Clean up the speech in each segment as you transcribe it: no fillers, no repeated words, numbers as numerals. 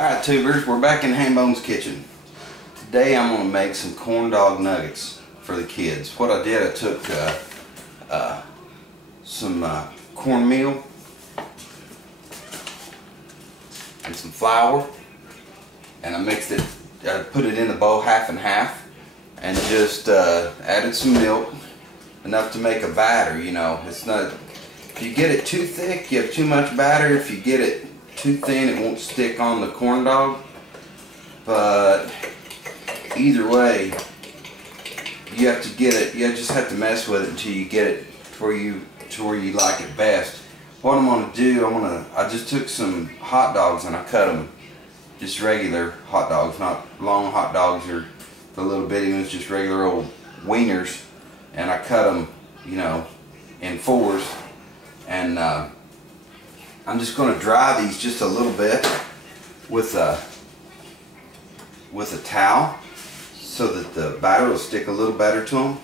Alright tubers, we're back in Hambone's kitchen. Today I'm going to make some corn dog nuggets for the kids. What I did, I took some cornmeal and some flour, and I mixed it, I put it in the bowl half and half, and just added some milk, enough to make a batter. You know, it's not, if you get it too thick, you have too much batter. If you get it too thin, it won't stick on the corn dog. But either way, you have to get it, you just have to mess with it until you get it to where you like it best. What I'm going to do, I just took some hot dogs and I cut them, just regular hot dogs, not long hot dogs or the little bitty ones, just regular old wieners, and I cut them, you know, in fours, and I'm just going to dry these just a little bit with a towel so that the batter will stick a little better to them.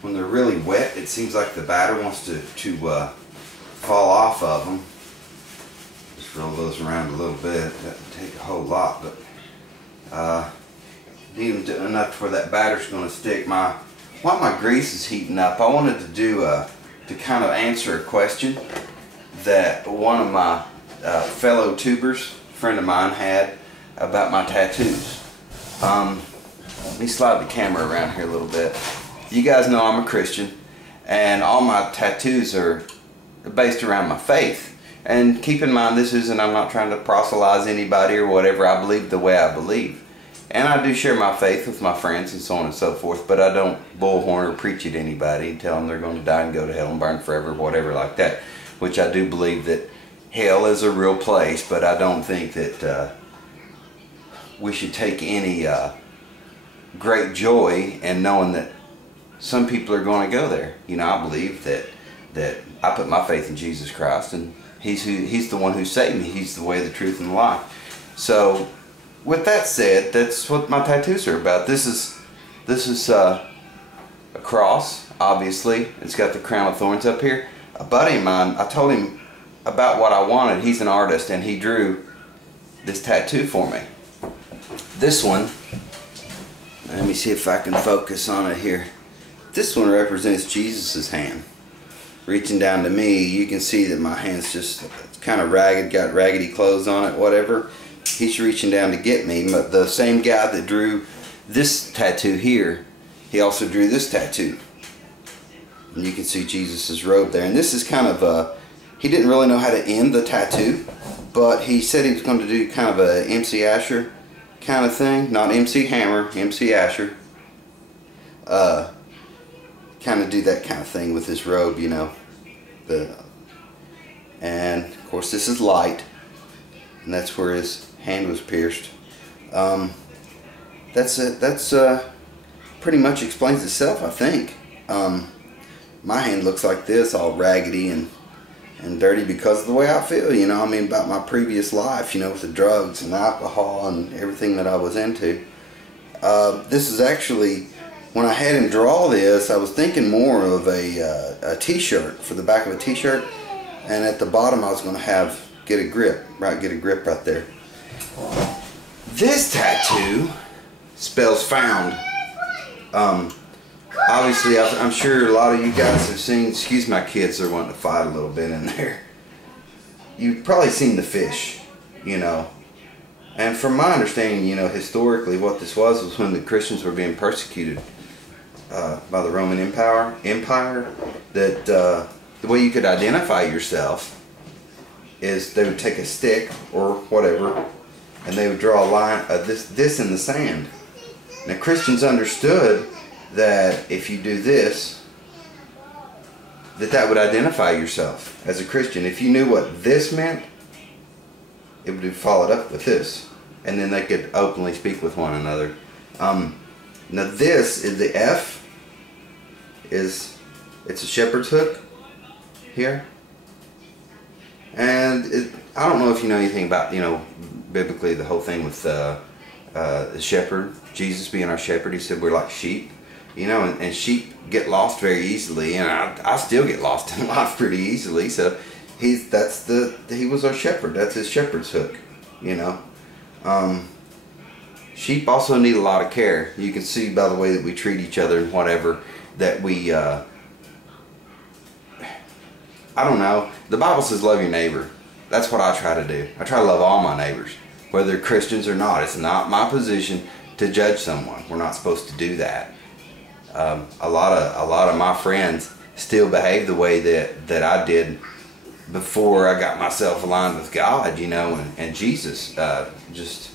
When they're really wet, it seems like the batter wants to fall off of them. Just roll those around a little bit. That doesn't take a whole lot, but need them enough where that batter's going to stick. While my grease is heating up, I wanted to do to kind of answer a question that one of my fellow tubers, friend of mine, had about my tattoos. Let me slide the camera around here a little bit. You guys know I'm a Christian, and all my tattoos are based around my faith. And keep in mind, I'm not trying to proselytize anybody or whatever. I believe the way I believe. And I do share my faith with my friends and so on and so forth, but I don't bullhorn or preach at anybody and tell them they're going to die and go to hell and burn forever, whatever like that. Which I do believe that hell is a real place, but I don't think that we should take any great joy in knowing that some people are going to go there. You know, I believe that I put my faith in Jesus Christ, and He's the one who saved me. He's the way, the truth, and the life. So, with that said, that's what my tattoos are about. This is a cross. Obviously, it's got the crown of thorns up here. A buddy of mine, I told him about what I wanted. He's an artist, and he drew this tattoo for me. This one, let me see if I can focus on it here. This one represents Jesus' hand reaching down to me. You can see that my hand's just kind of ragged, got raggedy clothes on it, whatever. He's reaching down to get me. But the same guy that drew this tattoo here, he also drew this tattoo. And you can see Jesus' robe there. And this is kind of he didn't really know how to end the tattoo, but he said he was going to do kind of a MC Asher kind of thing. Not MC Hammer, MC Asher. Kind of do that kind of thing with his robe, you know. And of course this is light, and that's where his hand was pierced. That's it. That's pretty much explains itself, I think. My hand looks like this, all raggedy and dirty because of the way I feel, you know. I mean, about my previous life, you know, with the drugs and alcohol and everything that I was into. This is actually, when I had him draw this, I was thinking more of a t-shirt, for the back of a t-shirt, and at the bottom I was going to get a grip right there. This tattoo spells found. Obviously, I'm sure a lot of you guys have seen, excuse my kids, they're wanting to fight a little bit in there. You've probably seen the fish, you know. And from my understanding, you know, historically what this was when the Christians were being persecuted by the Roman Empire, that the way you could identify yourself is they would take a stick or whatever, and they would draw a line of this in the sand. Now, Christians understood that if you do this, that would identify yourself as a Christian. If you knew what this meant, it would be followed up with this, and then they could openly speak with one another. Now this is the F. It's a shepherd's hook here, and I don't know if you know anything about, you know, biblically the whole thing with the shepherd, Jesus being our shepherd. He said we're like sheep. You know, and sheep get lost very easily, and I still get lost in life pretty easily. So he was our shepherd. That's his shepherd's hook, you know. Sheep also need a lot of care. You can see by the way that we treat each other and whatever, that we, I don't know. The Bible says love your neighbor. That's what I try to do. I try to love all my neighbors, whether they're Christians or not. It's not my position to judge someone. We're not supposed to do that. A lot of my friends still behave the way that I did before I got myself aligned with God, you know, and Jesus, just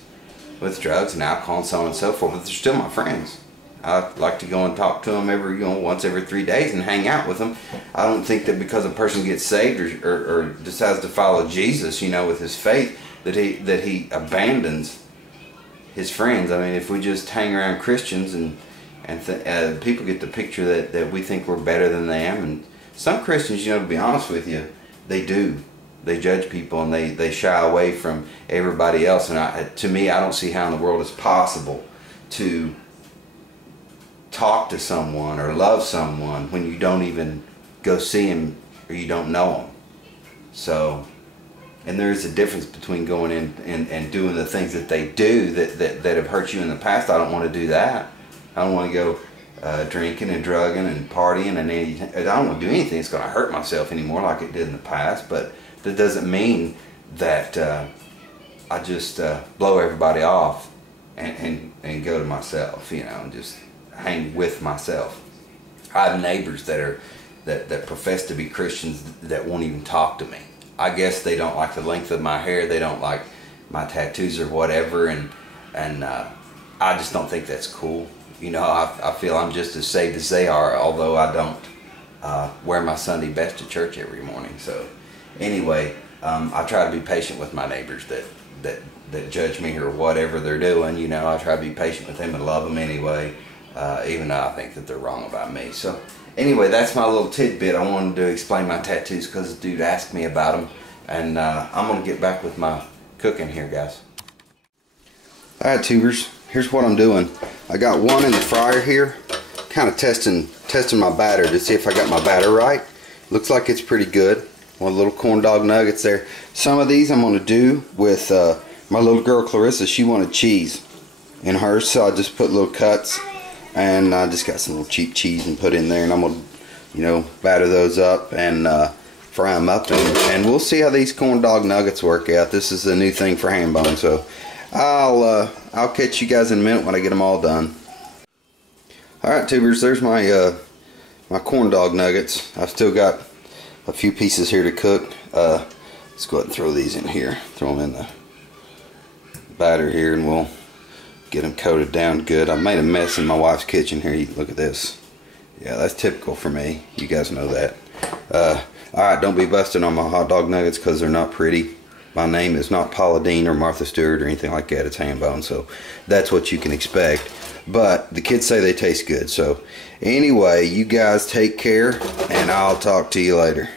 with drugs and alcohol and so on and so forth. But they're still my friends. I like to go and talk to them once every 3 days and hang out with them. I don't think that because a person gets saved or decides to follow Jesus, you know, with his faith, that he abandons his friends. I mean, if we just hang around Christians and people get the picture that we think we're better than them, and some Christians, you know, to be honest with you, they do. They judge people and they shy away from everybody else. And to me, I don't see how in the world it's possible to talk to someone or love someone when you don't even go see him or you don't know him. So, and there's a difference between going in and doing the things that they do that have hurt you in the past. I don't want to do that. I don't want to go drinking and drugging and partying and anything. I don't want to do anything that's going to hurt myself anymore like it did in the past. But that doesn't mean that I just blow everybody off and go to myself, you know, and just hang with myself. I have neighbors that profess to be Christians that won't even talk to me. I guess they don't like the length of my hair, they don't like my tattoos or whatever, and I just don't think that's cool. You know, I feel I'm just as saved as they are, although I don't wear my Sunday best to church every morning. So anyway, I try to be patient with my neighbors that judge me or whatever they're doing. You know, I try to be patient with them and love them anyway, even though I think that they're wrong about me. So anyway, that's my little tidbit. I wanted to explain my tattoos because the dude asked me about them, and I'm going to get back with my cooking here, guys. Alright, tubers, here's what I'm doing. I got one in the fryer here, kind of testing my batter to see if I got my batter right. Looks like it's pretty good. One little corn dog nuggets there. Some of these I'm going to do with my little girl Clarissa. She wanted cheese in hers, so I just put little cuts, and I just got some little cheap cheese and put in there, and I'm going to, you know, batter those up and fry them up, and we'll see how these corn dog nuggets work out. This is a new thing for Hambone, so I'll catch you guys in a minute when I get them all done. Alright, tubers, there's my my corn dog nuggets. I've still got a few pieces here to cook. Let's go ahead and throw these in here. Throw them in the batter here, and we'll get them coated down good. I made a mess in my wife's kitchen here. Look at this. Yeah, that's typical for me. You guys know that. Alright, don't be busting on my hot dog nuggets because they're not pretty. My name is not Paula Deen or Martha Stewart or anything like that. It's Hambone, so that's what you can expect. But the kids say they taste good. So anyway, you guys take care, and I'll talk to you later.